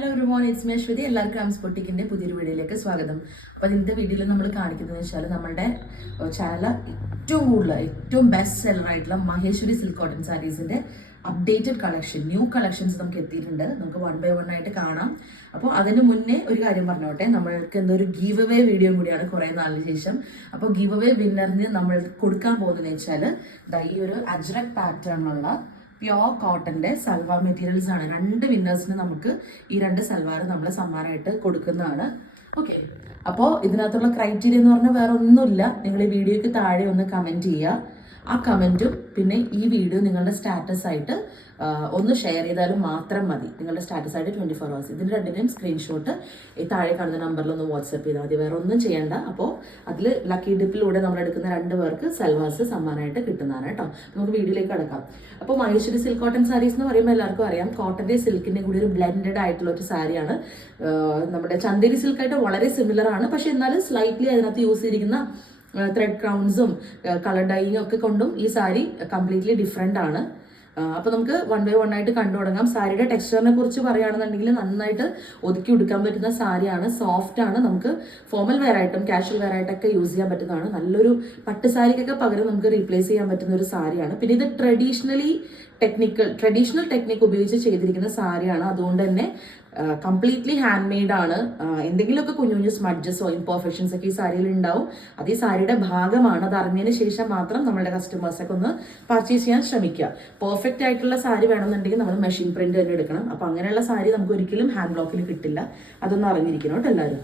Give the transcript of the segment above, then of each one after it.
Hello ഒരു it's me Aswathy എല്ലാവർക്കും arms പൊട്ടിക്കിന്റെ പുതിയൊരു വീഡിയോയിലേക്ക് സ്വാഗതം. അപ്പോൾ ഇന്നത്തെ വീഡിയോയിൽ നമ്മൾ കാണിക്കുന്നത് വെച്ചാൽ നമ്മുടെ ചാനൽ ഏറ്റവും കൂടുതൽ ഏറ്റവും ബെസ്റ്റ് സെല്ലർ ആയിട്ടുള്ള മഹേശ്വരി സിൽക്ക് കോട്ടൺ സാരീസിന്റെ അപ്ഡേറ്റഡ് കളക്ഷൻ ന്യൂ കളക്ഷൻസ് നമുക്ക് എത്തിയിട്ടുണ്ട്. നമുക്ക് വൺ ബൈ വൺ ആയിട്ട് കാണാം. അപ്പോൾ അതിന് മുന്നേ ഒരു കാര്യം പറഞ്ഞോട്ടെ. നമ്മൾക്ക് എന്തൊരു ഗീവ് അവേ വീഡിയോ കൂടിയാണ് കുറേ നാളിന് ശേഷം. അപ്പോൾ ഗീവ് അവേ വിന്നറിന് നമ്മൾ കൊടുക്കാൻ പോകുന്നതെന്ന് വെച്ചാൽ ഈ ഒരു അജ്രക് പാറ്റേണിലുള്ള പ്യോർ കോട്ടന്റെ സൽവാർ മെറ്റീരിയൽസ് ആണ്. രണ്ട് വിന്നേഴ്സിന് നമുക്ക് ഈ രണ്ട് സൽവാർ നമ്മൾ സമ്മാനമായിട്ട് കൊടുക്കുന്നതാണ്. ഓക്കെ. അപ്പോൾ ഇതിനകത്തുള്ള ക്രൈറ്റീരിയ എന്ന് പറഞ്ഞാൽ വേറെ ഒന്നുമില്ല നിങ്ങൾ ഈ വീഡിയോയ്ക്ക് താഴെ ഒന്ന് കമന്റ് ചെയ്യുക. ആ കമന്റും പിന്നെ ഈ വീഡിയോ നിങ്ങളുടെ സ്റ്റാറ്റസ് ആയിട്ട് ഒന്ന് ഷെയർ ചെയ്താലും മാത്രം മതി. നിങ്ങളുടെ സ്റ്റാറ്റസ് ആയിട്ട് ട്വന്റി ഫോർ ഹവേഴ്സ് ഇതിന്റെ രണ്ടിന്റെയും സ്ക്രീൻഷോട്ട് ഈ താഴെ കാണുന്ന നമ്പറിൽ ഒന്ന് വാട്സപ്പ് ചെയ്താൽ മതി. വേറെ ഒന്നും ചെയ്യേണ്ട. അപ്പോൾ അതിൽ ലക്കി ഡിപ്പിലൂടെ നമ്മൾ എടുക്കുന്ന രണ്ട് പേർക്ക് സൽവാസ് സമ്മാനമായിട്ട് കിട്ടുന്നതാണ് കേട്ടോ. നമുക്ക് വീഡിയോയിലേക്ക് കിടക്കാം. അപ്പോൾ മഹേശ്വരി സിൽക്ക് കോട്ടൺ സാരീസ് എന്ന് പറയുമ്പോൾ എല്ലാവർക്കും അറിയാം. കോട്ടന്റെ സിൽക്കിന്റെ കൂടി ഒരു ബ്ലെൻഡഡ് ആയിട്ടുള്ള ഒരു സാരിയാണ് നമ്മുടെ ചന്ദേരി സിൽക്കായിട്ട് വളരെ സിമിലർ ആണ്. പക്ഷേ എന്നാലും സ്ലൈറ്റ്ലി അതിനകത്ത് യൂസ് ചെയ്തിരിക്കുന്ന ത്രെഡ് ക്രൗൺസും കളർ ഡൈയിങ് ഒക്കെ കൊണ്ടും ഈ സാരി കംപ്ലീറ്റ്ലി ഡിഫറെന്റ് ആണ്. അപ്പോൾ നമുക്ക് വൺ ബൈ വൺ ആയിട്ട് കണ്ടു തുടങ്ങാം. സാരിയുടെ ടെക്സ്ചറിനെ കുറിച്ച് പറയുകയാണെന്നുണ്ടെങ്കിൽ നന്നായിട്ട് ഒതുക്കി എടുക്കാൻ പറ്റുന്ന സാരിയാണ്. സോഫ്റ്റ് ആണ്. നമുക്ക് ഫോമൽ വെയർ ആയിട്ടും കാഷ്വൽ വെയർ ആയിട്ടൊക്കെ യൂസ് ചെയ്യാൻ പറ്റുന്നതാണ്. നല്ലൊരു പട്ട് സാരിക്കൊക്കെ പകരം നമുക്ക് റീപ്ലേസ് ചെയ്യാൻ പറ്റുന്ന ഒരു സാരിയാണ്. പിന്നെ ഇത് ട്രഡീഷണലി ടെക്നിക്കൽ ട്രഡീഷണൽ ടെക്നിക്ക് ഉപയോഗിച്ച് ചെയ്തിരിക്കുന്ന സാരിയാണ്. അതുകൊണ്ട് തന്നെ കംപ്ലീറ്റ്ലി ഹാൻഡ് മെയ്ഡ് ആണ്. എന്തെങ്കിലുമൊക്കെ കുഞ്ഞു കുഞ്ഞു സ്മഡ്ജസോ ഇംപെർഫെക്ഷൻസ് ഒക്കെ ഈ സാരിയിൽ ഉണ്ടാവും. അത് ഈ സാരിയുടെ ഭാഗമാണ്. അത് അറിഞ്ഞതിന് ശേഷം മാത്രം നമ്മളുടെ കസ്റ്റമേഴ്സൊക്കെ ഒന്ന് പർച്ചേസ് ചെയ്യാൻ ശ്രമിക്കുക. പെർഫെക്റ്റ് ആയിട്ടുള്ള സാരി വേണമെന്നുണ്ടെങ്കിൽ നമ്മൾ മെഷീൻ പ്രിന്റ് തന്നെ എടുക്കണം. അപ്പോൾ അങ്ങനെയുള്ള സാരി നമുക്ക് ഒരിക്കലും ഹാൻഡ് ബ്ലോക്കിൽ കിട്ടില്ല. അതൊന്നും അറിഞ്ഞിരിക്കണം കേട്ടോ എല്ലാവരും.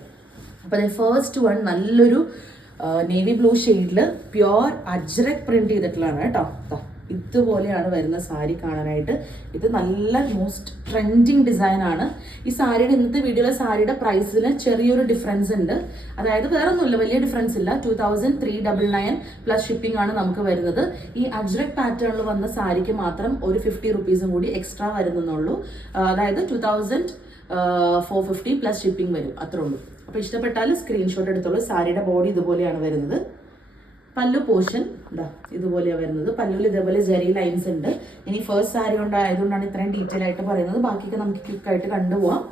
അപ്പോൾ ഫസ്റ്റ് വൺ നല്ലൊരു നേവി ബ്ലൂ ഷെയ്ഡിൽ പ്യോർ അജ്രക് പ്രിന്റ് ചെയ്തിട്ടുള്ളതാണ് കേട്ടോ. ഇതുപോലെയാണ് വരുന്ന സാരി കാണാനായിട്ട്. ഇത് നല്ല മോസ്റ്റ് ട്രെൻഡിങ് ഡിസൈൻ ആണ്. ഈ സാരിയുടെ ഇന്നത്തെ വീഡിയോയിലെ സാരിയുടെ പ്രൈസിന് ചെറിയൊരു ഡിഫറൻസ് ഉണ്ട്. അതായത് വേറെ ഒന്നുമില്ല വലിയ ഡിഫറൻസ് ഇല്ല. Two thousand three double nine plus shipping ആണ് നമുക്ക് വരുന്നത്. ഈ അജ്രക് പാറ്റേണിൽ വന്ന സാരിക്ക് മാത്രം ഒരു ഫിഫ്റ്റി റുപ്പീസും കൂടി എക്സ്ട്രാ വരുന്നുള്ളൂ അതായത് two thousand four fifty plus shipping വരും. അത്രേ ഉള്ളൂ. അപ്പോൾ ഇഷ്ടപ്പെട്ടാൽ സ്ക്രീൻഷോട്ട് എടുത്തോളൂ. സാരിയുടെ ബോഡി ഇതുപോലെയാണ് വരുന്നത്. പല്ലു പോർഷൻ ഇതാ ഇതുപോലെയാണ് വരുന്നത്. പല്ലുവിൽ ഇതേപോലെ ജെറി ലൈൻസ് ഉണ്ട്. ഇനി ഫസ്റ്റ് സാരി കൊണ്ട് ആയതുകൊണ്ടാണ് ഇത്രയും ഡീറ്റെയിൽ ആയിട്ട് പറയുന്നത്. ബാക്കിയൊക്കെ നമുക്ക് ക്വിക്കായിട്ട് കണ്ടുപോവാം.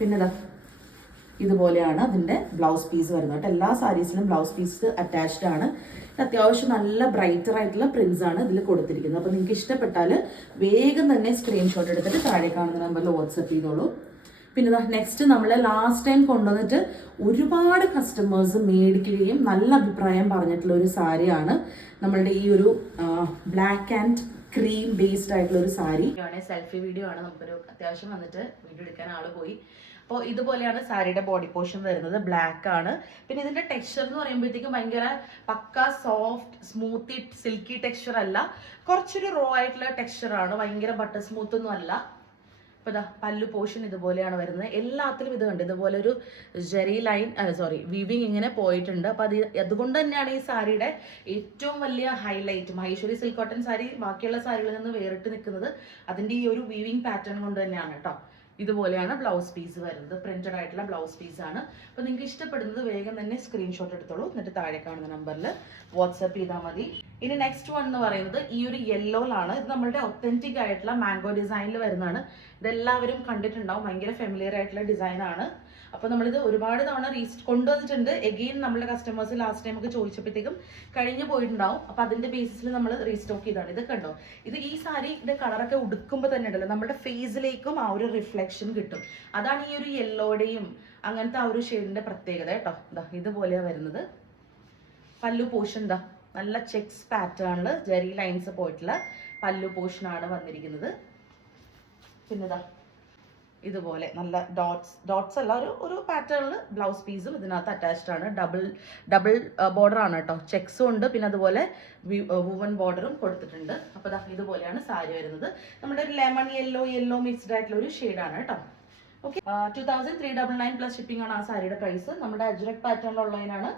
പിന്നെ ഇതാ ഇതുപോലെയാണ് അതിന്റെ ബ്ലൗസ് പീസ് വരുന്നത് എല്ലാ സാരീസിലും ബ്ലൗസ് പീസ് അറ്റാച്ച്ഡ് ആണ്. അത്യാവശ്യം നല്ല ബ്രൈറ്റർ ആയിട്ടുള്ള പ്രിന്റ്സ് ആണ് ഇതിൽ കൊടുത്തിരിക്കുന്നത്. അപ്പോൾ നിങ്ങൾക്ക് ഇഷ്ടപ്പെട്ടാൽ വേഗം തന്നെ സ്ക്രീൻഷോട്ട് എടുത്തിട്ട് താഴെ കാണുന്ന നമ്പറിൽ വാട്സപ്പ് ചെയ്തോളൂ. പിന്നെ നെക്സ്റ്റ് നമ്മൾ ലാസ്റ്റ് ടൈം കൊണ്ടുവന്നിട്ട് ഒരുപാട് കസ്റ്റമേഴ്സ് മേടിക്കുകയും നല്ല അഭിപ്രായം പറഞ്ഞിട്ടുള്ള ഒരു സാരിയാണ് നമ്മളുടെ ഈ ഒരു ബ്ലാക്ക് ആൻഡ് ക്രീം ബേസ്ഡ് ആയിട്ടുള്ള ഒരു സാരി. സെൽഫി വീഡിയോ ആണ്. നമുക്കൊരു അത്യാവശ്യം വന്നിട്ട് വീഡിയോ എടുക്കാൻ ആൾ പോയി. അപ്പോൾ ഇതുപോലെയാണ് സാരിയുടെ ബോഡി പോർഷൻ വരുന്നത്. ബ്ലാക്ക് ആണ്. പിന്നെ ഇതിന്റെ ടെക്സ്ചർ എന്ന് പറയുമ്പോഴത്തേക്കും ഭയങ്കര പക്ക സോഫ്റ്റ് സ്മൂത്തി സിൽക്കി ടെക്സ്ചർ അല്ല. കുറച്ചൊരു റോ ആയിട്ടുള്ള ടെക്സ്ചർ ആണ്. ഭയങ്കര ബട്ടർ സ്മൂത്ത് ഒന്നും അല്ല. ഇപ്പൊ ഇതാ പല്ലു പോഷൻ ഇതുപോലെയാണ് വരുന്നത്. എല്ലാത്തിലും ഇത് കണ്ട് ഇതുപോലെ ഒരു ജെറി ലൈൻ സോറി വിവിങ് ഇങ്ങനെ പോയിട്ടുണ്ട്. അപ്പൊ അത് അതുകൊണ്ട് തന്നെയാണ് ഈ സാരിയുടെ ഏറ്റവും വലിയ highlight Maheshwari silk cotton sari ബാക്കിയുള്ള സാരികളിൽ നിന്ന് വേറിട്ട് നിൽക്കുന്നത് അതിന്റെ ഈ ഒരു വീവിങ് പാറ്റേൺ കൊണ്ട് തന്നെയാണ് കേട്ടോ. ഇതുപോലെയാണ് ബ്ലൗസ് പീസ് വരുന്നത്. പ്രിന്റഡ് ആയിട്ടുള്ള ബ്ലൗസ് പീസ് ആണ്. അപ്പോൾ നിങ്ങൾക്ക് ഇഷ്ടപ്പെടുന്നത് വേഗം തന്നെ സ്ക്രീൻഷോട്ട് എടുത്തോളൂ. എന്നിട്ട് താഴെ കാണുന്ന നമ്പറിൽ വാട്സപ്പ് ചെയ്താൽ മതി. ഇനി നെക്സ്റ്റ് വൺ എന്ന് പറയുന്നത് ഈ ഒരു യെല്ലോയിലാണ് ഇത് നമ്മളുടെ ഒത്തന്റിക് ആയിട്ടുള്ള മാംഗോ ഡിസൈനിൽ വരുന്നതാണ്. ഇതെല്ലാവരും കണ്ടിട്ടുണ്ടാവും. ഭയങ്കര ഫെമിലിയർ ആയിട്ടുള്ള ഡിസൈനാണ് അപ്പോൾ നമ്മളിത് ഒരുപാട് തവണ റീസ്റ്റ് കൊണ്ടുവന്നിട്ടുണ്ട്. എഗെയിൻ നമ്മുടെ കസ്റ്റമേഴ്സ് ലാസ്റ്റ് ടൈം ഒക്കെ ചോദിച്ചപ്പോഴത്തേക്കും കഴിഞ്ഞു പോയിട്ടുണ്ടാവും. അപ്പോൾ അതിന്റെ ബേസിസിൽ നമ്മൾ റീസ്റ്റോക്ക് ചെയ്താണ് ഇത് കണ്ടോ? ഇത് ഈ സാരി സാരിയുടെ കളറൊക്കെ ഉടുക്കുമ്പോൾ തന്നെ ഉണ്ടല്ലോ. നമ്മുടെ ഫേസിലേക്കും ആ ഒരു റിഫ്ലക്ഷൻ കിട്ടും. അതാണ് ഈ ഒരു യെല്ലോയുടെയും അങ്ങനത്തെ ആ ഒരു ഷെയ്ഡിന്റെ പ്രത്യേകത കേട്ടോ. ഇതാ ഇതുപോലെയാണ് വരുന്നത്. പല്ലു പോഷൻ ഇതാ നല്ല ചെക്സ് പാറ്റേണിൽ ജെറി ലൈൻസ് പോയിട്ടുള്ള പല്ലു പോർഷനാണ് വന്നിരിക്കുന്നത്. പിന്നെതാ ഇതുപോലെ നല്ല ഡോട്ട്സ് ഡോട്ട്സ് അല്ല ഒരു ഒരു പാറ്റേണിൽ ബ്ലൗസ് പീസും ഇതിനകത്ത് അറ്റാച്ച്ഡ് ആണ്. ഡബിൾ ഡബിൾ ബോർഡർ ആണ് കേട്ടോ ചെക്സും ഉണ്ട് പിന്നെ അതുപോലെ വുവൻ ബോർഡറും കൊടുത്തിട്ടുണ്ട്. അപ്പോൾ ദാ ഇതുപോലെയാണ് സാരി വരുന്നത്. നമ്മുടെ ഒരു ലെമൺ യെല്ലോ യെല്ലോ മിക്സ്ഡ് ആയിട്ടുള്ള ഒരു ഷെയ്ഡാണ് കേട്ടോ okay two thousand three double nine plus shipping ആണ് ആ സാരിയുടെ പ്രൈസ് നമ്മുടെ Ajrak പാറ്റേണിലുള്ളതിനാണ്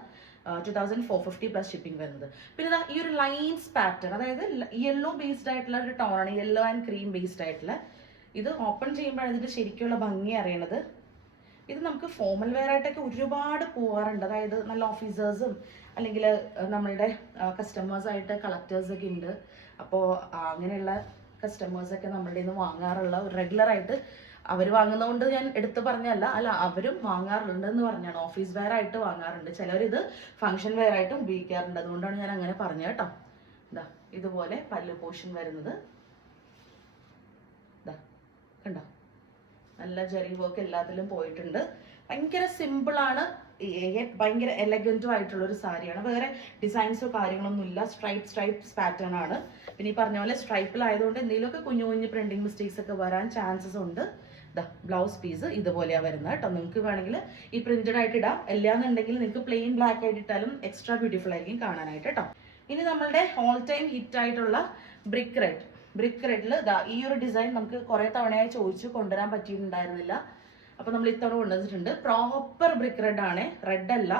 two thousand four fifty plus shipping വരുന്നത്. പിന്നെ ഈ ഒരു ലൈൻസ് പാറ്റേൺ അതായത് യെല്ലോ ബേസ്ഡ് ആയിട്ടുള്ള ഒരു ടോൺ ആണ് യെല്ലോ ആൻഡ് ക്രീം ബേസ്ഡ് ആയിട്ടുള്ള. ഇത് ഓപ്പൺ ചെയ്യുമ്പോഴാണ് ഇതിന്റെ ശരിക്കുള്ള ഭംഗി അറിയണത്. ഇത് നമുക്ക് ഫോമൽ വെയർ ആയിട്ടൊക്കെ ഒരുപാട് പോവാറുണ്ട്. അതായത് നല്ല ഓഫീസേഴ്സും അല്ലെങ്കിൽ നമ്മളുടെ കസ്റ്റമേഴ്സായിട്ട് കളക്ടേഴ്സൊക്കെ ഉണ്ട്. അപ്പോൾ അങ്ങനെയുള്ള കസ്റ്റമേഴ്സൊക്കെ നമ്മളുടെ നിന്ന് വാങ്ങാറുള്ള റെഗുലർ ആയിട്ട് അവർ വാങ്ങുന്നതുകൊണ്ട് ഞാൻ എടുത്തു പറഞ്ഞല്ല അല്ല അവരും വാങ്ങാറുണ്ട് എന്ന് പറഞ്ഞാണ്. ഓഫീസ് വെയർ ആയിട്ട് വാങ്ങാറുണ്ട്. ചിലർ ഇത് ഫംഗ്ഷൻ വെയർ ആയിട്ടും ഉപയോഗിക്കാറുണ്ട്. അതുകൊണ്ടാണ് ഞാൻ അങ്ങനെ പറഞ്ഞത് കേട്ടോ. ഇതാ ഇതുപോലെ പല്ല് പോഷൻ വരുന്നത്. കണ്ടോ? നല്ല ജെറി വർക്ക് എല്ലാത്തിലും പോയിട്ടുണ്ട്. ഭയങ്കര സിമ്പിളാണ് ഭയങ്കര എലഗന്റും ആയിട്ടുള്ള ഒരു സാരിയാണ്. വേറെ ഡിസൈൻസോ കാര്യങ്ങളൊന്നും ഇല്ല. സ്ട്രൈപ്പ് സ്ട്രൈപ്സ് പാറ്റേൺ ആണ്. പിന്നെ ഈ പറഞ്ഞ പോലെ സ്ട്രൈപ്പിലായതുകൊണ്ട് എന്തെങ്കിലുമൊക്കെ കുഞ്ഞു കുഞ്ഞു പ്രിന്റിംഗ് മിസ്റ്റേക്സ് ഒക്കെ വരാൻ ചാൻസസ് ഉണ്ട്. ദാ ബ്ലൗസ് പീസ് ഇതുപോലെയാണ് വരുന്നത് കേട്ടോ. നിങ്ങൾക്ക് വേണമെങ്കിൽ ഈ പ്രിന്റഡ് ആയിട്ട് ഇടാം. എല്ലാന്നുണ്ടെങ്കിൽ നിങ്ങൾക്ക് പ്ലെയിൻ ബ്ലാക്ക് ആയിട്ട് ഇട്ടാലും എക്സ്ട്രാ ബ്യൂട്ടിഫുൾ ആയിരിക്കും കാണാനായിട്ട് കേട്ടോ. ഇനി നമ്മളുടെ ഓൾ ടൈം ഹിറ്റ് ആയിട്ടുള്ള ബ്രിക്ക് റെഡ് ബ്രിക്ക് റെഡിൽ ഇതാ ഈ ഒരു ഡിസൈൻ നമുക്ക് കുറേ തവണയായി ചോദിച്ചു കൊണ്ടുവരാൻ പറ്റിയിട്ടുണ്ടായിരുന്നില്ല. അപ്പോൾ നമ്മൾ ഇത്തവണ കൊണ്ടുവന്നിട്ടുണ്ട്. പ്രോപ്പർ ബ്രിക്ക് റെഡ് ആണ്. റെഡ് അല്ല.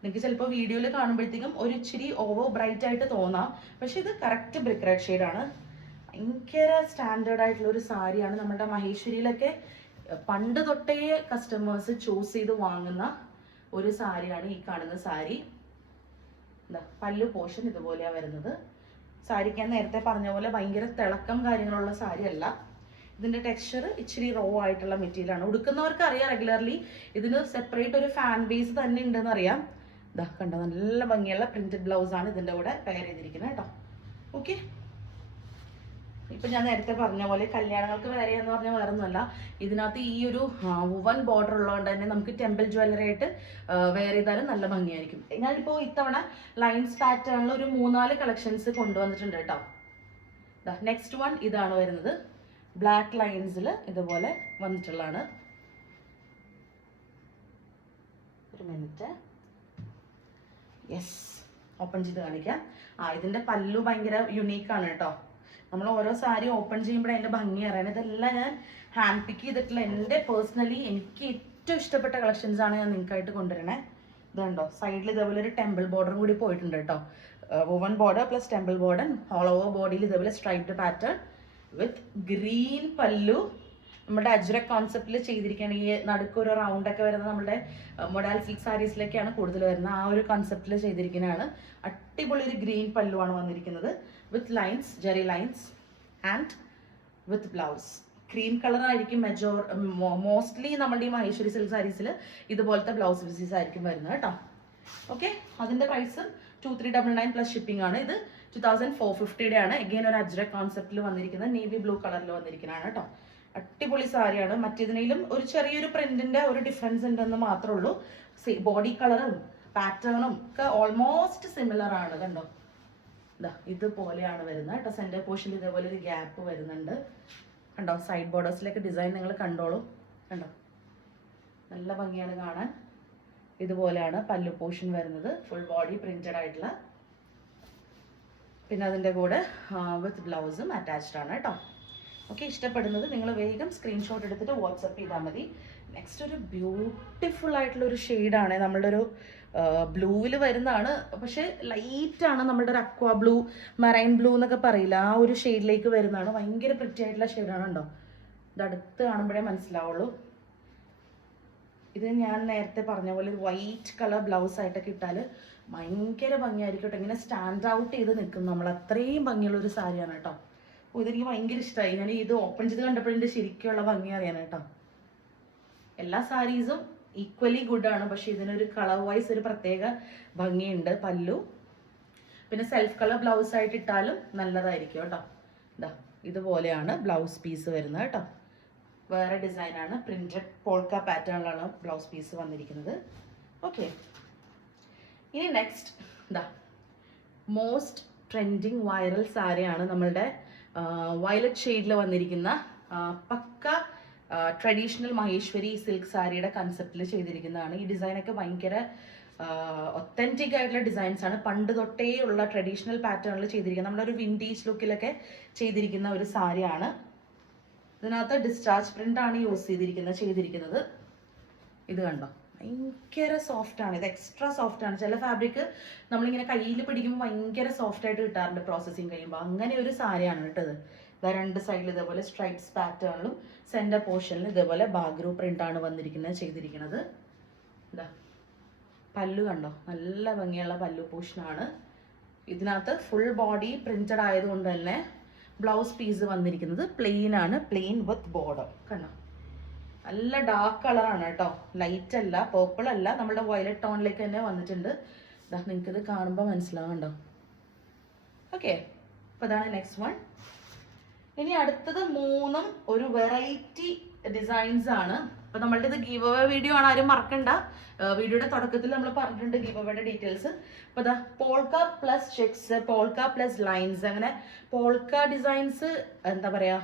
നിങ്ങൾക്ക് ചിലപ്പോൾ വീഡിയോയിൽ കാണുമ്പോഴത്തേക്കും ഒരു ഇച്ചിരി ഓവർ ബ്രൈറ്റ് ആയിട്ട് തോന്നാം. പക്ഷെ ഇത് കറക്റ്റ് ബ്രിക്ക് റെഡ് ഷെയ്ഡാണ് ഭയങ്കര സ്റ്റാൻഡേർഡ് ആയിട്ടുള്ള ഒരു സാരിയാണ് നമ്മുടെ മഹേശ്വരിയിലൊക്കെ പണ്ട് തൊട്ടേ കസ്റ്റമേഴ്സ് ചൂസ് ചെയ്ത് വാങ്ങുന്ന ഒരു സാരിയാണ് ഈ കാണുന്ന സാരി. എന്താ പല്ലു പോർഷൻ ഇതുപോലെയാണ് വരുന്നത്. സാരിക്ക് ഞാൻ നേരത്തെ പറഞ്ഞ പോലെ ഭയങ്കര തിളക്കം കാര്യങ്ങളുള്ള സാരി അല്ല ഇതിന്റെ ടെക്സ്ചർ ഇച്ചിരി റോ ആയിട്ടുള്ള മെറ്റീരിയലാണ് ഉടുക്കുന്നവർക്ക് അറിയാം റെഗുലർലി ഇതിന് സെപ്പറേറ്റ് ഒരു ഫാൻ ബേസ് തന്നെ ഉണ്ടെന്ന് അറിയാം. ഇതാ കണ്ടോ? നല്ല ഭംഗിയുള്ള പ്രിന്റഡ് ബ്ലൗസ് ആണ് ഇതിന്റെ കൂടെ പെയർ ചെയ്തിരിക്കുന്നത് കേട്ടോ. ഓക്കെ ഇപ്പൊ ഞാൻ നേരത്തെ പറഞ്ഞ പോലെ കല്യാണങ്ങൾക്ക് വേറെ എന്ന് പറഞ്ഞാൽ വേറെ ഒന്നുമല്ല ഇതിനകത്ത് ഈ ഒരു വുവൻ ബോർഡർ ഉള്ളതുകൊണ്ട് തന്നെ നമുക്ക് ടെമ്പിൾ ജ്വല്ലറി ആയിട്ട് വെയർ ചെയ്താലും നല്ല ഭംഗിയായിരിക്കും. ഞാനിപ്പോൾ ഇത്തവണ ലൈൻസ് പാറ്റേണിൽ ഒരു മൂന്നാൽ കളക്ഷൻസ് കൊണ്ടുവന്നിട്ടുണ്ട് കേട്ടോ. നെക്സ്റ്റ് വൺ ഇതാണ് വരുന്നത്. ബ്ലാക്ക് ലൈൻസിൽ ഇതുപോലെ വന്നിട്ടുള്ളതാണ്. ഒരു മിനിറ്റ് യെസ് ഓപ്പൺ ചെയ്ത് കാണിക്കാം. ആ ഇതിന്റെ പല്ലു ഭയങ്കര യുണീക്കാണ് കേട്ടോ. നമ്മൾ ഓരോ സാരി ഓപ്പൺ ചെയ്യുമ്പോഴേ അതിന്റെ ഭംഗി അറിയണം. ഇതെല്ലാം ഞാൻ ഹാൻഡ് പിക്ക് ചെയ്തിട്ടുള്ള എന്റെ പേഴ്സണലി എനിക്ക് ഏറ്റവും ഇഷ്ടപ്പെട്ട കളക്ഷൻസ് ആണ് ഞാൻ നിങ്ങൾക്കായിട്ട് കൊണ്ടുവരണേ. ഇതുണ്ടോ സൈഡിൽ ഇതേപോലെ ഒരു ടെമ്പിൾ ബോർഡറും കൂടി പോയിട്ടുണ്ട് കേട്ടോ. Woven border plus temple border all over ബോഡിയിൽ ഇതേപോലെ സ്ട്രൈപ്ഡ് പാറ്റേൺ വിത്ത് ഗ്രീൻ പല്ലു. നമ്മുടെ അജുര കോൺസെപ്റ്റിൽ ചെയ്തിരിക്കുകയാണ് ഈ നടുക്കൊരു റൗണ്ട് ഒക്കെ വരുന്നത് നമ്മുടെ മൊഡാൽ സിൽക്ക് സാരീസിലേക്കാണ് കൂടുതൽ വരുന്നത്. ആ ഒരു കോൺസെപ്റ്റിൽ ചെയ്തിരിക്കുന്നതാണ് അടിപൊളി ഒരു ഗ്രീൻ പല്ലുവാണ് വന്നിരിക്കുന്നത്. With lines Jerry lines and with blouse cream കളറായിരിക്കും major mostly നമ്മുടെ ഈ മഹേശ്വരി സിൽക്ക് സാരീസിൽ ഇതുപോലത്തെ ബ്ലൗസ് പീസസ് ആയിരിക്കും വരുന്നത് കേട്ടോ. ഓക്കെ അതിന്റെ price two three double nine plus shipping ആണ്. ഇത് ടു തൗസൻഡ് ഫോർ ഫിഫ്റ്റിയുടെ ആണ് എഗെയിൻ ഒരു അജ്ര കോൺസെപ്റ്റിൽ വന്നിരിക്കുന്നത്. നേവി ബ്ലൂ കളറിൽ വന്നിരിക്കുന്നതാണ് കേട്ടോ. അടിപൊളി സാരിയാണ്. മറ്റേതിനേലും ഒരു ചെറിയൊരു പ്രിന്റിന്റെ ഒരു ഡിഫറൻസ് ഉണ്ടെന്ന് മാത്രമേ ഉള്ളൂ. ബോഡി കളറും പാറ്റേണും ഒക്കെ ഓൾമോസ്റ്റ് സിമിലർ ആണ് കണ്ടോ? ഇതാ ഇതുപോലെയാണ് വരുന്നത് കേട്ടോ. സെന്റർ പോർഷനിൽ ഇതേപോലെ ഒരു ഗ്യാപ്പ് വരുന്നുണ്ട്. കണ്ടോ സൈഡ് ബോർഡേഴ്സിലേക്ക് ഡിസൈൻ നിങ്ങൾ കണ്ടോളൂ. കണ്ടോ? നല്ല ഭംഗിയാണ് കാണാൻ. ഇതുപോലെയാണ് പല്ലു പോർഷൻ വരുന്നത്. ഫുൾ ബോഡി പ്രിന്റഡ് ആയിട്ടുള്ള. പിന്നെ അതിന്റെ കൂടെ വിത്ത് ബ്ലൗസും അറ്റാച്ച്ഡ് ആണ് കേട്ടോ. ഓക്കെ ഇഷ്ടപ്പെടുന്നത് നിങ്ങൾ വേഗം സ്ക്രീൻഷോട്ട് എടുത്തിട്ട് വാട്സപ്പ് ചെയ്താൽ മതി. നെക്സ്റ്റ് ഒരു ബ്യൂട്ടിഫുൾ ആയിട്ടുള്ള ഒരു ഷെയ്ഡാണ് നമ്മളുടെ ഒരു ബ്ലൂവിൽ വരുന്നതാണ്. പക്ഷേ ലൈറ്റ് ആണ് നമ്മളുടെ ഒരു അക്വ ബ്ലൂ മറൈൻ ബ്ലൂ എന്നൊക്കെ പറയില്ല. ആ ഒരു ഷെയ്ഡിലേക്ക് വരുന്നതാണ്. ഭയങ്കര പ്രിറ്റി ആയിട്ടുള്ള ഷെയ്ഡാണ് ഉണ്ടോ അടുത്ത് കാണുമ്പോഴേ മനസ്സിലാവുള്ളൂ. ഇത് ഞാൻ നേരത്തെ പറഞ്ഞ പോലെ ഒരു വൈറ്റ് കളർ ബ്ലൗസ് ആയിട്ടൊക്കെ ഇട്ടാൽ ഭയങ്കര ഭംഗിയായിരിക്കും ഇങ്ങനെ സ്റ്റാൻഡ് ഔട്ട് ചെയ്ത് നിൽക്കും നമ്മൾ അത്രയും ഭംഗിയുള്ള ഒരു സാരിയാണ് കേട്ടോ. അപ്പോൾ ഇതെനിക്ക് ഭയങ്കര ഇഷ്ടമായി ഞാൻ ഇത് ഓപ്പൺ ചെയ്ത് കണ്ടപ്പോഴെന്റെ ശരിക്കുള്ള ഭംഗി അറിയാൻ കേട്ടോ. എല്ലാ സാരീസും ഈക്വലി ആണ്. പക്ഷെ ഇതിനൊരു കളർ വൈസ് ഒരു പ്രത്യേക ഭംഗിയുണ്ട്. പല്ലു. പിന്നെ സെൽഫ് കളർ ബ്ലൗസ് ആയിട്ട് ഇട്ടാലും നല്ലതായിരിക്കും കേട്ടോ. ഇതാ ഇതുപോലെയാണ് ബ്ലൗസ് പീസ് വരുന്നത് കേട്ടോ. വേറെ ഡിസൈനാണ് പ്രിന്റഡ് പോൾക്ക പാറ്റേണിലാണ് ബ്ലൗസ് പീസ് വന്നിരിക്കുന്നത്. ഓക്കെ ഇനി നെക്സ്റ്റ് ഇതാ മോസ്റ്റ് ട്രെൻഡിങ് വൈറൽ സാരിയാണ് നമ്മളുടെ വയലറ്റ് ഷെയ്ഡിൽ വന്നിരിക്കുന്ന പക്ക ട്രഡീഷണൽ മഹേശ്വരി സിൽക്ക് സാരിയുടെ കൺസെപ്റ്റിൽ ചെയ്തിരിക്കുന്നതാണ്. ഈ ഡിസൈനൊക്കെ ഭയങ്കര ഒത്തന്റിക് ആയിട്ടുള്ള ഡിസൈൻസ് ആണ്. പണ്ട് തൊട്ടേ ഉള്ള ട്രഡീഷണൽ പാറ്റേണിൽ ചെയ്തിരിക്കുന്നത് നമ്മുടെ ഒരു വിന്റേജ് ലുക്കിലൊക്കെ ചെയ്തിരിക്കുന്ന ഒരു സാരിയാണ്. ഇതിനകത്ത് ഡിസ്ചാർജ് പ്രിന്റ് ആണ് യൂസ് ചെയ്തിരിക്കുന്നത് ചെയ്തിരിക്കുന്നത്. ഇത് കണ്ടോ? ഭയങ്കര സോഫ്റ്റ് ആണ്. ഇത് എക്സ്ട്രാ സോഫ്റ്റ് ആണ്. ചില ഫാബ്രിക് നമ്മളിങ്ങനെ കയ്യിൽ പിടിക്കുമ്പോൾ ഭയങ്കര സോഫ്റ്റ് ആയിട്ട് കിട്ടാറുണ്ട് പ്രോസസ്സിങ് കഴിയുമ്പോൾ അങ്ങനെ ഒരു സാരിയാണ് കേട്ടത് രണ്ട് സൈഡിൽ ഇതേപോലെ സ്ട്രൈപ്സ് പാറ്റേണിലും സെന്റർ പോർഷനിൽ ഇതേപോലെ ബാഗ്രൂ പ്രിന്റ് ആണ് വന്നിരിക്കുന്നത് ചെയ്തിരിക്കുന്നത്. ഇതാ പല്ലു കണ്ടോ? നല്ല ഭംഗിയുള്ള പല്ലു പോർഷനാണ് ഇതിനകത്ത് ഫുൾ ബോഡി പ്രിന്റഡ് ആയതുകൊണ്ട് തന്നെ ബ്ലൗസ് പീസ് വന്നിരിക്കുന്നത് പ്ലെയിൻ ആണ് പ്ലെയിൻ വിത്ത് ബോർഡർ കണ്ടോ? നല്ല ഡാർക്ക് കളറാണ് കേട്ടോ. ലൈറ്റ് അല്ല പേർപ്പിൾ അല്ല. നമ്മുടെ വയലറ്റ് ടോണിലേക്ക് തന്നെ വന്നിട്ടുണ്ട്. ഇതാ നിങ്ങൾക്ക് ഇത് കാണുമ്പോൾ മനസ്സിലാവണ്ടോ ഓക്കെ അപ്പോൾ ഇതാണ് നെക്സ്റ്റ് വൺ ഇനി അടുത്തത് മൂന്നും ഒരു വെറൈറ്റി ഡിസൈൻസ് ആണ്. അപ്പൊ നമ്മളുടെ ഇത് ഗീവ് അവേ വീഡിയോ ആണ് ആരും മറക്കണ്ട. വീഡിയോയുടെ തുടക്കത്തിൽ നമ്മൾ പറഞ്ഞിട്ടുണ്ട് ഗീവ് അവേയുടെ ഡീറ്റെയിൽസ് അപ്പൊ ഇതാ polka plus checks polka plus lines അങ്ങനെ പോൾക്ക ഡിസൈൻസ് എന്താ പറയാ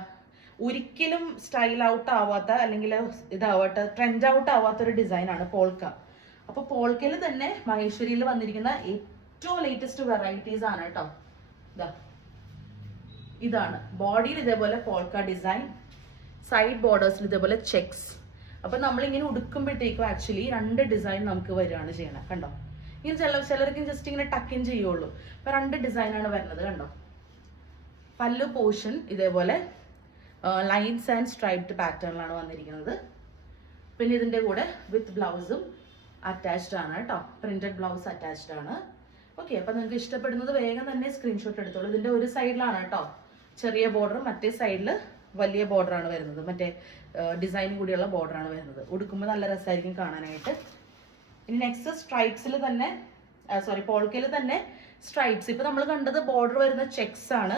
ഒരിക്കലും സ്റ്റൈൽ ഔട്ട് ആവാത്ത അല്ലെങ്കിൽ ഇതാവാത്ത ട്രെൻഡ് ഔട്ട് ആവാത്ത ഒരു ഡിസൈനാണ് പോൾക്ക അപ്പോൾ പോൾക്കയിൽ തന്നെ മഹേശ്വരിയിൽ വന്നിരിക്കുന്ന ഏറ്റവും ലേറ്റസ്റ്റ് വെറൈറ്റീസ് ആണ് കേട്ടോ. ഇതാ ഇതാണ്. ബോഡിയിൽ ഇതേപോലെ പോൾക്ക ഡിസൈൻ സൈഡ് ബോർഡേഴ്സിൽ ഇതേപോലെ ചെക്സ് അപ്പൊ നമ്മളിങ്ങനെ ഉടുക്കുമ്പോഴത്തേക്കും ആക്ച്വലി രണ്ട് ഡിസൈൻ നമുക്ക് വരികയാണ് ചെയ്യണം കണ്ടോ? ഇങ്ങനെ ചില ചിലർക്ക് ജസ്റ്റ് ഇങ്ങനെ ടക്കിൻ ചെയ്യുള്ളൂ. അപ്പൊ രണ്ട് ഡിസൈനാണ് വരുന്നത് കണ്ടോ? പല്ലു പോർഷൻ ഇതേപോലെ ലൈൻസ് ആൻഡ് സ്ട്രൈപ്ഡ് പാറ്റേണിലാണ് വന്നിരിക്കുന്നത്. പിന്നെ ഇതിന്റെ കൂടെ വിത്ത് ബ്ലൗസും അറ്റാച്ച്ഡ് ആണ് കേട്ടോ. പ്രിന്റഡ് ബ്ലൗസ് അറ്റാച്ച്ഡ് ആണ്. ഓക്കെ അപ്പൊ നിങ്ങൾക്ക് ഇഷ്ടപ്പെടുന്നത് വേഗം തന്നെ സ്ക്രീൻഷോട്ട് എടുത്തോളൂ. ഇതിന്റെ ഒരു സൈഡിലാണ് കേട്ടോ. ചെറിയ ബോർഡർ മറ്റേ സൈഡിൽ വലിയ ബോർഡർ ആണ് വരുന്നത്. മറ്റേ ഡിസൈൻ കൂടിയുള്ള ബോർഡർ ആണ് വരുന്നത്. ഉടുക്കുമ്പോൾ നല്ല രസമായിരിക്കും കാണാനായിട്ട്. ഇനി നെക്സ്റ്റ് സ്ട്രൈപ്സിൽ തന്നെ സോറി പോൾക്കയിൽ തന്നെ സ്ട്രൈപ്സ് ഇപ്പൊ നമ്മൾ കണ്ടത് ബോർഡർ വരുന്ന ചെക്സ് ആണ്.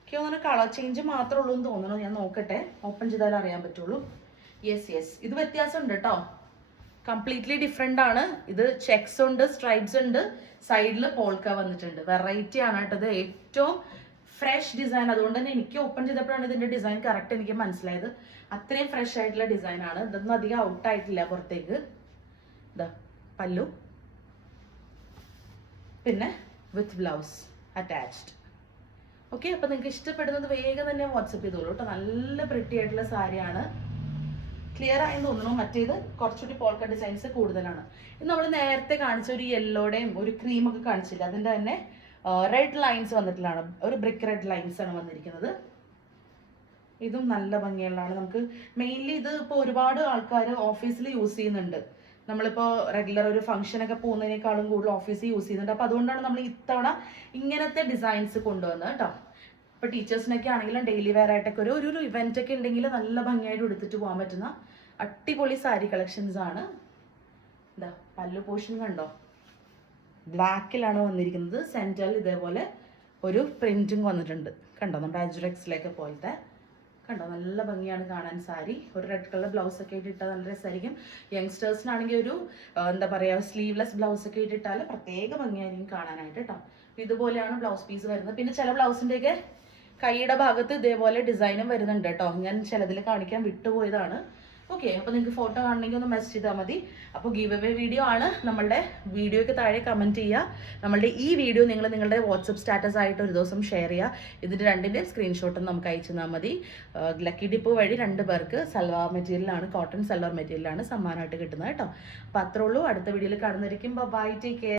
എനിക്ക് തോന്നുന്നു കളർ ചേഞ്ച് മാത്രമേ ഉള്ളൂ എന്ന് തോന്നുന്നു. ഞാൻ നോക്കട്ടെ. ഓപ്പൺ ചെയ്താലേ അറിയാൻ പറ്റുള്ളൂ. യെസ് യെസ് ഇത് വ്യത്യാസമുണ്ട് കേട്ടോ കംപ്ലീറ്റ്ലി ഡിഫറെന്റ് ആണ്. ഇത് ചെക്സ് ഉണ്ട് സ്ട്രൈപ്സ് ഉണ്ട്. സൈഡിൽ പോൾക്ക വന്നിട്ടുണ്ട്. വെറൈറ്റി ആണ് കേട്ടത് ഏറ്റവും ഫ്രഷ് ഡിസൈൻ അതുകൊണ്ട് തന്നെ എനിക്ക് ഓപ്പൺ ചെയ്തപ്പോഴാണ് ഇതിന്റെ ഡിസൈൻ കറക്റ്റ് എനിക്ക് മനസ്സിലായത്. അത്രയും ഫ്രഷ് ആയിട്ടുള്ള ഡിസൈൻ ആണ്. ഇതൊന്നും അധികം ഔട്ട് ആയിട്ടില്ല പുറത്തേക്ക്. പല്ലു. പിന്നെ വിത്ത് ബ്ലൗസ് അറ്റാച്ച്ഡ് ഓക്കെ അപ്പൊ നിങ്ങൾക്ക് ഇഷ്ടപ്പെടുന്നത് വേഗം തന്നെ വാട്സപ്പ് ചെയ്തോളൂ കേട്ടോ. നല്ല പ്രിട്ടി ആയിട്ടുള്ള സാരിയാണ്. ക്ലിയർ ആയെന്ന് തോന്നുന്നു. മറ്റേത് കുറച്ചുകൂടി പോൾക്ക ഡിസൈൻസ് കൂടുതലാണ്. ഇത് നമ്മൾ നേരത്തെ കാണിച്ച ഒരു യെല്ലോടെയും ഒരു ക്രീമൊക്കെ കാണിച്ചില്ല? അതിന്റെ തന്നെ റെഡ് ലൈൻസ് വന്നിട്ടുള്ളതാണ്. ഒരു ബ്രിക്ക് റെഡ് ലൈൻസ് ആണ് വന്നിരിക്കുന്നത്. ഇതും നല്ല ഭംഗിയുള്ളതാണ്. നമുക്ക് മെയിൻലി ഇത് ഇപ്പോൾ ഒരുപാട് ആൾക്കാർ ഓഫീസിൽ യൂസ് ചെയ്യുന്നുണ്ട്. നമ്മളിപ്പോൾ റെഗുലർ ഒരു ഫംഗ്ഷൻ ഒക്കെ പോകുന്നതിനേക്കാളും കൂടുതൽ ഓഫീസിൽ യൂസ് ചെയ്യുന്നുണ്ട്. അപ്പോൾ അതുകൊണ്ടാണ് നമ്മൾ ഇത്തവണ ഇങ്ങനത്തെ ഡിസൈൻസ് കൊണ്ടുവന്നത് കേട്ടോ ഇപ്പോൾ ടീച്ചേഴ്സിനൊക്കെ ആണെങ്കിലും ഡെയിലി വെയർ ആയിട്ടൊക്കെ ഒരു ഒരു ഇവന്റ് ഒക്കെ ഉണ്ടെങ്കിൽ നല്ല ഭംഗിയായിട്ട് എടുത്തിട്ട് പോകാൻ പറ്റുന്ന അടിപൊളി സാരി കളക്ഷൻസ് ആണ്. എന്താ പല്ലു പോർഷൻ കണ്ടോ? ബ്ലാക്കിലാണ് വന്നിരിക്കുന്നത്. സെന്ററിൽ ഇതേപോലെ ഒരു പ്രിന്റും വന്നിട്ടുണ്ട്. കണ്ടോ? നമ്മുടെ അജുറക്സിലൊക്കെ പോലത്തെ. കണ്ടോ? നല്ല ഭംഗിയാണ് കാണാൻ സാരി. ഒരു റെഡ് കളർ ബ്ലൗസ് ഒക്കെ ഇട്ടിട്ടാൽ നല്ല രസമായിരിക്കും യങ്സ്റ്റേഴ്സിനാണെങ്കിൽ ഒരു എന്താ പറയുക സ്ലീവ്ലെസ് ബ്ലൗസ് ഒക്കെ ഇട്ടിട്ടാൽ പ്രത്യേക ഭംഗിയായിരിക്കും കാണാനായിട്ട് കേട്ടോ ഇതുപോലെയാണ് ബ്ലൗസ് പീസ് വരുന്നത്. പിന്നെ ചില ബ്ലൗസിന്റെയൊക്കെ കൈയുടെ ഭാഗത്ത് ഇതേപോലെ ഡിസൈനും വരുന്നുണ്ട് കേട്ടോ ഞാൻ ചിലതിൽ കാണിക്കാൻ വിട്ടുപോയതാണ്. ഓക്കെ അപ്പോൾ നിങ്ങൾക്ക് ഫോട്ടോ കാണണമെങ്കിൽ ഒന്ന് മെസ്സേജ് ചെയ്താൽ മതി. അപ്പോൾ ഗീവ് എവേ വീഡിയോ ആണ് നമ്മളുടെ വീഡിയോയ്ക്ക് താഴെ കമന്റ് ചെയ്യുക. നമ്മളുടെ ഈ വീഡിയോ നിങ്ങൾ നിങ്ങളുടെ വാട്സപ്പ് സ്റ്റാറ്റസ് ആയിട്ട് ഒരു ദിവസം ഷെയർ ചെയ്യുക. ഇതിന്റെ രണ്ടിന്റെ സ്ക്രീൻഷോട്ടും നമുക്ക് അയച്ചു തന്നാൽ മതി. ലക്കി ഡിപ്പ് വഴി രണ്ട് പേർക്ക് സൽവാർ മെറ്റീരിയലാണ് കോട്ടൺ സൽവാർ മെറ്റീരിയലാണ് സമ്മാനമായിട്ട് കിട്ടുന്നത് കേട്ടോ. അപ്പോൾ അത്രേ ഉള്ളൂ. അടുത്ത വീഡിയോയിൽ കാണുന്നതായിരിക്കും. Bye take care